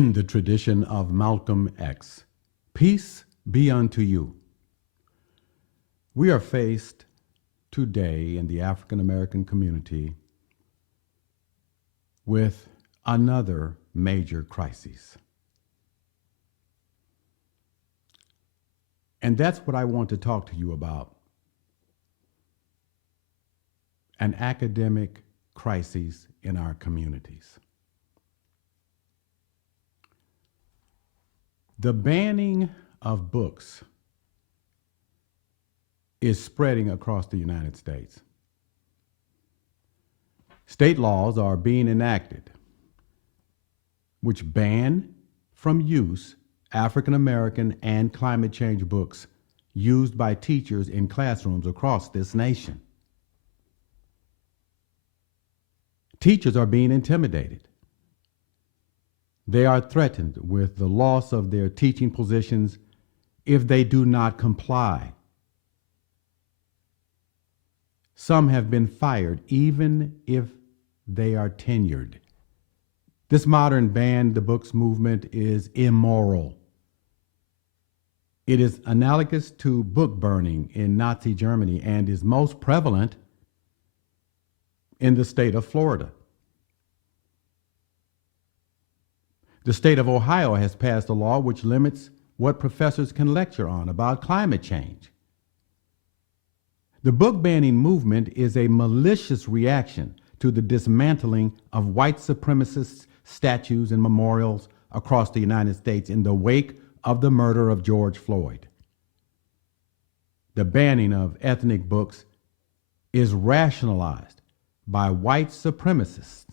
In the tradition of Malcolm X, peace be unto you. We are faced today in the African American community with another major crisis. And that's what I want to talk to you about. An academic crisis in our communities. The banning of books is spreading across the United States. State laws are being enacted which ban from use African American and climate change books used by teachers in classrooms across this nation. Teachers are being intimidated. They are threatened with the loss of their teaching positions if they do not comply. Some have been fired even if they are tenured. This modern ban the books movement is immoral. It is analogous to book burning in Nazi Germany and is most prevalent in the state of Florida. The state of Ohio has passed a law which limits what professors can lecture on about climate change. The book banning movement is a malicious reaction to the dismantling of white supremacist statues and memorials across the United States in the wake of the murder of George Floyd. The banning of ethnic books is rationalized by white supremacists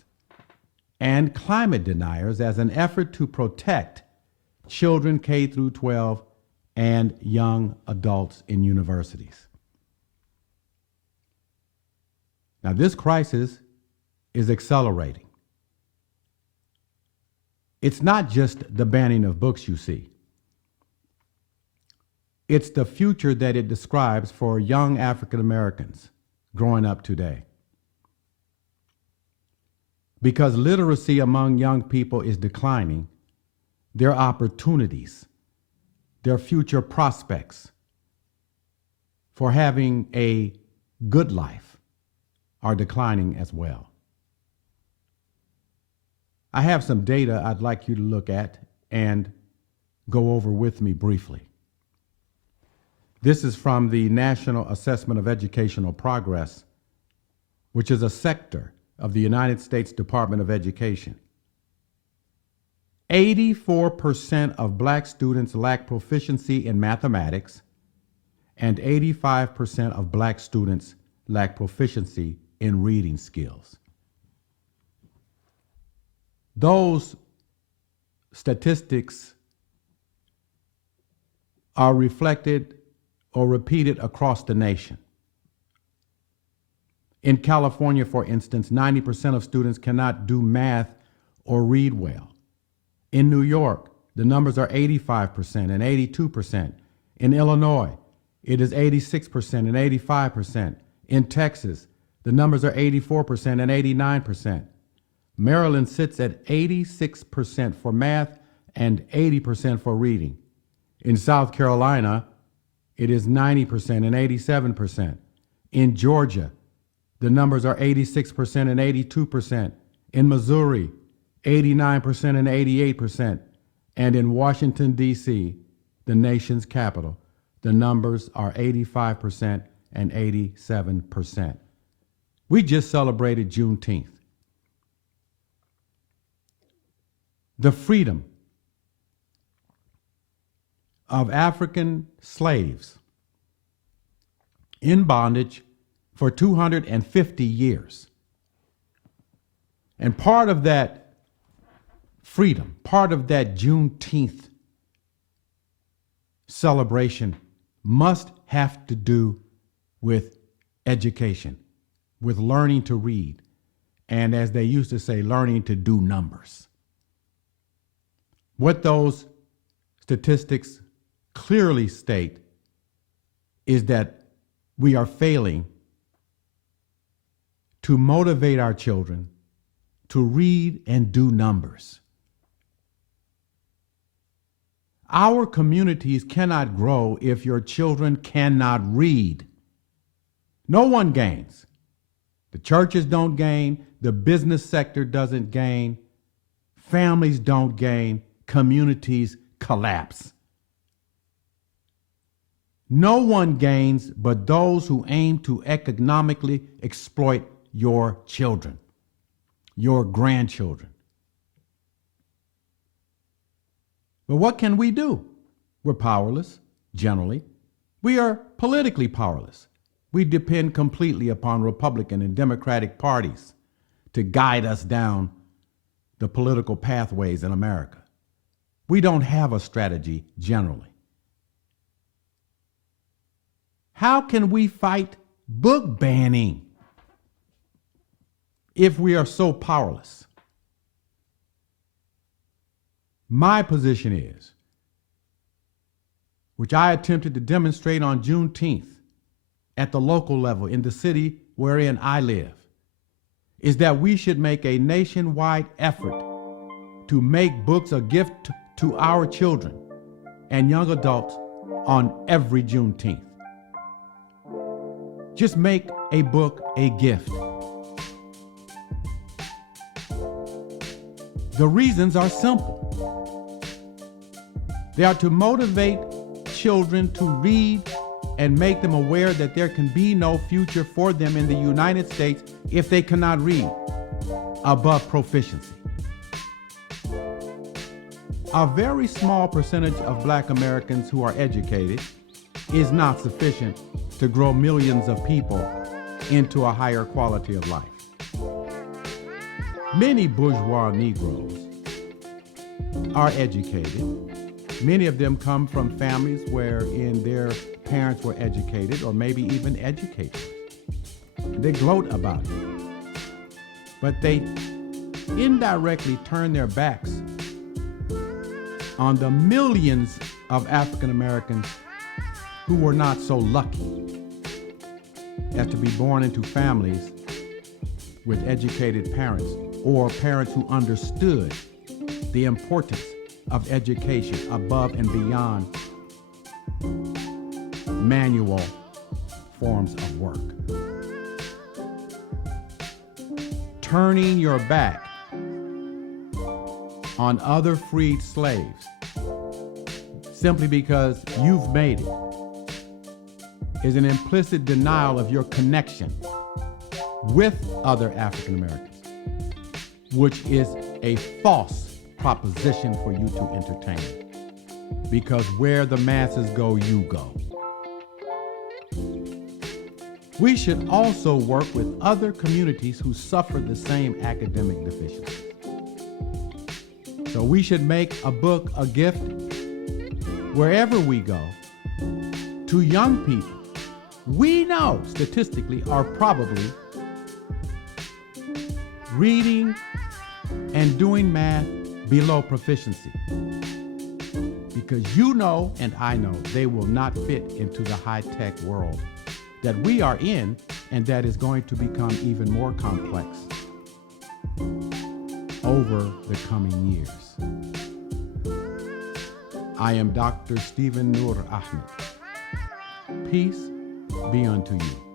and climate deniers as an effort to protect children K through 12 and young adults in universities. Now, this crisis is accelerating. It's not just the banning of books you see. It's the future that it describes for young African Americans growing up today. Because literacy among young people is declining, their opportunities, their future prospects for having a good life are declining as well. I have some data I'd like you to look at and go over with me briefly. This is from the National Assessment of Educational Progress, which is a sector of the United States Department of Education. 84% of Black students lack proficiency in mathematics, and 85% of Black students lack proficiency in reading skills. Those statistics are reflected or repeated across the nation. In California, for instance, 90% of students cannot do math or read well. In New York, the numbers are 85% and 82%. In Illinois, it is 86% and 85%. In Texas, the numbers are 84% and 89%. Maryland sits at 86% for math and 80% for reading. In South Carolina, it is 90% and 87%. In Georgia, the numbers are 86% and 82%. In Missouri, 89% and 88%. And in Washington, D.C., the nation's capital, the numbers are 85% and 87%. We just celebrated Juneteenth. The freedom of African slaves in bondage for 250 years. And part of that freedom, part of that Juneteenth celebration must have to do with education, with learning to read, and as they used to say, learning to do numbers. What those statistics clearly state is that we are failing to motivate our children to read and do numbers. Our communities cannot grow if your children cannot read. No one gains. The churches don't gain. The business sector doesn't gain. Families don't gain. Communities collapse. No one gains but those who aim to economically exploit your children, your grandchildren. But what can we do? We're powerless, generally. We are politically powerless. We depend completely upon Republican and Democratic parties to guide us down the political pathways in America. We don't have a strategy generally. How can we fight book banning if we are so powerless? My position is, which I attempted to demonstrate on Juneteenth at the local level in the city wherein I live, is that we should make a nationwide effort to make books a gift to our children and young adults on every Juneteenth. Just make a book a gift. The reasons are simple. They are to motivate children to read and make them aware that there can be no future for them in the United States if they cannot read above proficiency. A very small percentage of Black Americans who are educated is not sufficient to grow millions of people into a higher quality of life. Many bourgeois Negroes are educated. Many of them come from families wherein their parents were educated or maybe even educators. They gloat about it. But they indirectly turn their backs on the millions of African Americans who were not so lucky as to be born into families with educated parents or parents who understood the importance of education above and beyond manual forms of work. Turning your back on other freed slaves simply because you've made it is an implicit denial of your connection with other African Americans, which is a false proposition for you to entertain. Because where the masses go, you go. We should also work with other communities who suffer the same academic deficiencies. So we should make a book a gift wherever we go to young people we know statistically are probably reading and doing math below proficiency. Because you know and I know they will not fit into the high-tech world that we are in and that is going to become even more complex over the coming years. I am Dr. Stephen Nur Ahmed. Peace be unto you.